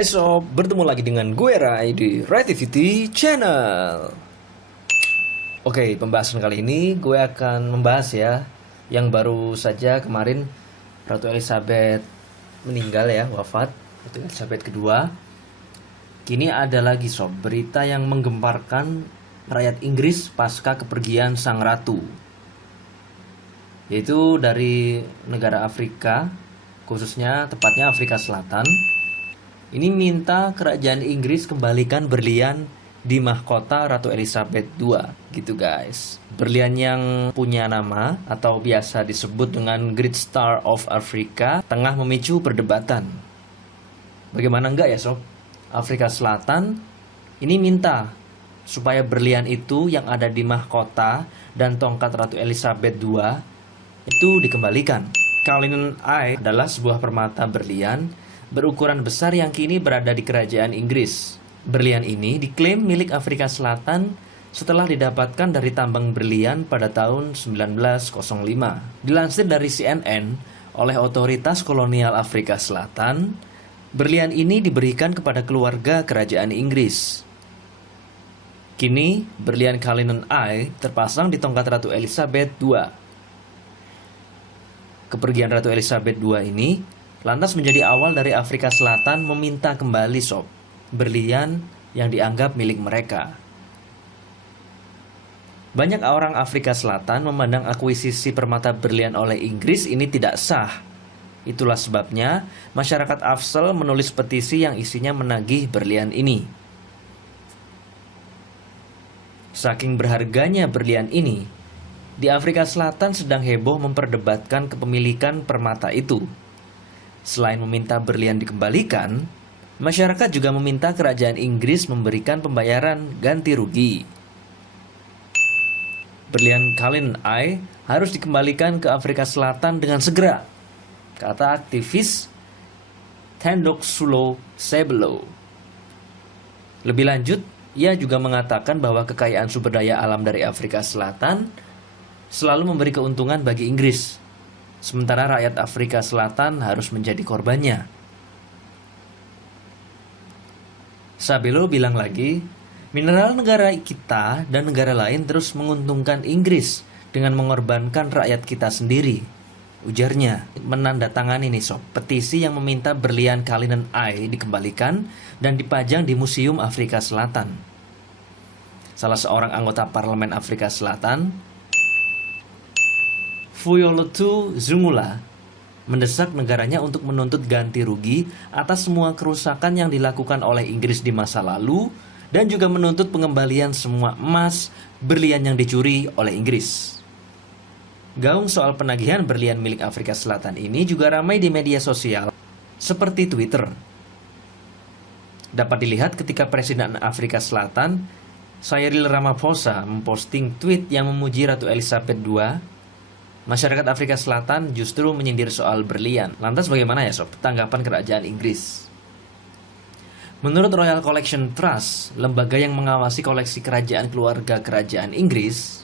Hai sob, bertemu lagi dengan gue Rai di Relativity Channel. Oke, pembahasan kali ini gue akan membahas ya yang baru saja kemarin Ratu Elizabeth meninggal ya, wafat, Ratu Elizabeth kedua. Kini ada lagi sob, berita yang menggemparkan rakyat Inggris pasca kepergian sang ratu, yaitu dari negara Afrika, khususnya tepatnya Afrika Selatan. Ini minta kerajaan Inggris kembalikan berlian di mahkota Ratu Elizabeth II, gitu guys. Berlian yang punya nama atau biasa disebut dengan Great Star of Africa tengah memicu perdebatan. Bagaimana enggak ya sob? Afrika Selatan ini minta supaya berlian itu yang ada di mahkota dan tongkat Ratu Elizabeth II itu dikembalikan. Cullinan Eye adalah sebuah permata berlian berukuran besar yang kini berada di kerajaan Inggris. Berlian ini diklaim milik Afrika Selatan setelah didapatkan dari tambang berlian pada tahun 1905. Dilansir dari CNN oleh otoritas kolonial Afrika Selatan, berlian ini diberikan kepada keluarga kerajaan Inggris. Kini, berlian Cullinan Eye terpasang di tongkat Ratu Elizabeth II. Kepergian Ratu Elizabeth II ini lantas menjadi awal dari Afrika Selatan meminta kembali sob berlian yang dianggap milik mereka. Banyak orang Afrika Selatan memandang akuisisi permata berlian oleh Inggris ini tidak sah. Itulah sebabnya masyarakat Afsel menulis petisi yang isinya menagih berlian ini. Saking berharganya berlian ini, di Afrika Selatan sedang heboh memperdebatkan kepemilikan permata itu. Selain meminta berlian dikembalikan, masyarakat juga meminta kerajaan Inggris memberikan pembayaran ganti rugi. Berlian Cullinan Eye harus dikembalikan ke Afrika Selatan dengan segera, kata aktivis Tendok Sulo Sebelo. Lebih lanjut, ia juga mengatakan bahwa kekayaan sumber daya alam dari Afrika Selatan selalu memberi keuntungan bagi Inggris, sementara rakyat Afrika Selatan harus menjadi korbannya. Sabelo bilang lagi, mineral negara kita dan negara lain terus menguntungkan Inggris dengan mengorbankan rakyat kita sendiri. Ujarnya, menandatangani nih sob, petisi yang meminta berlian Cullinan Eye dikembalikan dan dipajang di Museum Afrika Selatan. Salah seorang anggota parlemen Afrika Selatan, Fuyolotu Zungula, mendesak negaranya untuk menuntut ganti rugi atas semua kerusakan yang dilakukan oleh Inggris di masa lalu dan juga menuntut pengembalian semua emas berlian yang dicuri oleh Inggris. Gaung soal penagihan berlian milik Afrika Selatan ini juga ramai di media sosial seperti Twitter. Dapat dilihat ketika Presiden Afrika Selatan, Cyril Ramaphosa, memposting tweet yang memuji Ratu Elizabeth II. Masyarakat Afrika Selatan justru menyindir soal berlian. Lantas bagaimana ya sob tanggapan kerajaan Inggris? Menurut Royal Collection Trust, lembaga yang mengawasi koleksi kerajaan keluarga kerajaan Inggris,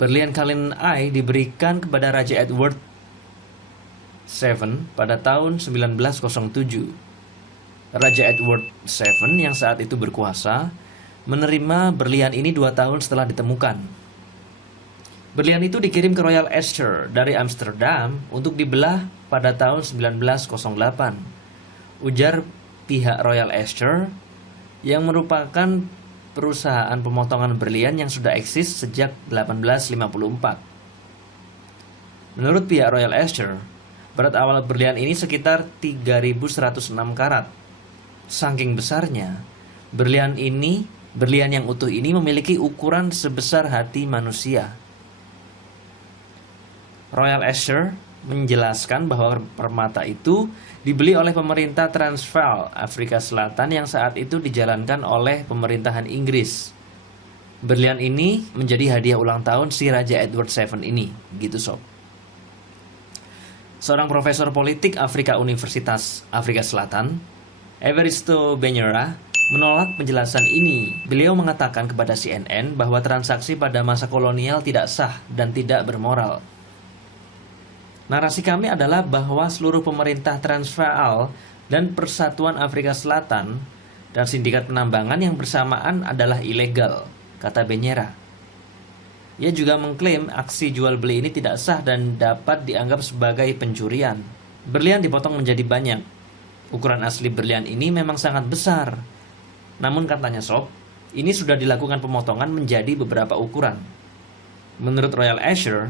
berlian Cullinan Eye diberikan kepada Raja Edward VII pada tahun 1907. Raja Edward VII yang saat itu berkuasa menerima berlian ini 2 tahun setelah ditemukan. Berlian itu dikirim ke Royal Astor dari Amsterdam untuk dibelah pada tahun 1908. Ujar pihak Royal Astor yang merupakan perusahaan pemotongan berlian yang sudah eksis sejak 1854. Menurut pihak Royal Astor, berat awal berlian ini sekitar 3.106 karat. Saking besarnya, berlian yang utuh ini memiliki ukuran sebesar hati manusia. Royal Astor menjelaskan bahwa permata itu dibeli oleh pemerintah Transvaal, Afrika Selatan yang saat itu dijalankan oleh pemerintahan Inggris. Berlian ini menjadi hadiah ulang tahun si Raja Edward VII ini, gitu sob. Seorang profesor politik Afrika Universitas Afrika Selatan, Evaristo Benyera, menolak penjelasan ini. Beliau mengatakan kepada CNN bahwa transaksi pada masa kolonial tidak sah dan tidak bermoral. Narasi kami adalah bahwa seluruh pemerintah Transvaal dan Persatuan Afrika Selatan dan sindikat penambangan yang bersamaan adalah ilegal, kata Benyera. Ia juga mengklaim aksi jual beli ini tidak sah dan dapat dianggap sebagai pencurian. Berlian dipotong menjadi banyak. Ukuran asli berlian ini memang sangat besar. Namun katanya Sob, ini sudah dilakukan pemotongan menjadi beberapa ukuran. Menurut Royal Assur,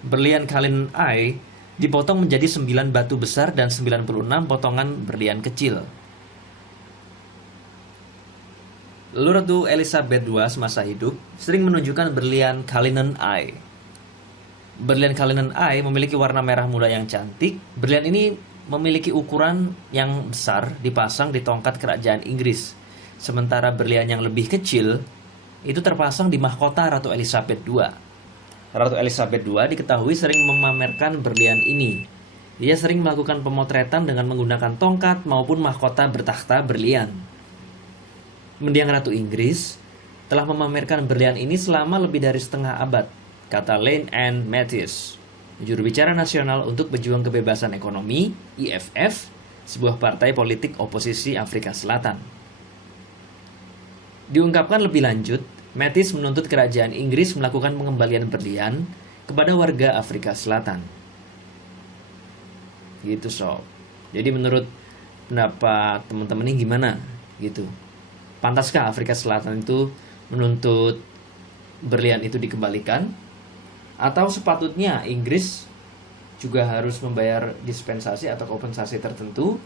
berlian Cullinan Eye dipotong menjadi 9 batu besar dan 96 potongan berlian kecil. Lalu Ratu Elizabeth II semasa hidup sering menunjukkan berlian Cullinan Eye. Berlian Cullinan Eye memiliki warna merah muda yang cantik. Berlian ini memiliki ukuran yang besar dipasang di tongkat kerajaan Inggris. Sementara berlian yang lebih kecil itu terpasang di mahkota Ratu Elizabeth II. Ratu Elizabeth II diketahui sering memamerkan berlian ini. Ia sering melakukan pemotretan dengan menggunakan tongkat maupun mahkota bertakhta berlian. Mendiang Ratu Inggris telah memamerkan berlian ini selama lebih dari setengah abad, kata Lane Ann Matthews, juru bicara nasional untuk Pejuang Kebebasan Ekonomi (EFF), sebuah partai politik oposisi Afrika Selatan. Diungkapkan lebih lanjut, Matthews menuntut kerajaan Inggris melakukan pengembalian berlian kepada warga Afrika Selatan. Gitu Sob. Jadi menurut pendapat teman-teman ini gimana? Gitu. Pantaskah Afrika Selatan itu menuntut berlian itu dikembalikan? Atau sepatutnya Inggris juga harus membayar dispensasi atau kompensasi tertentu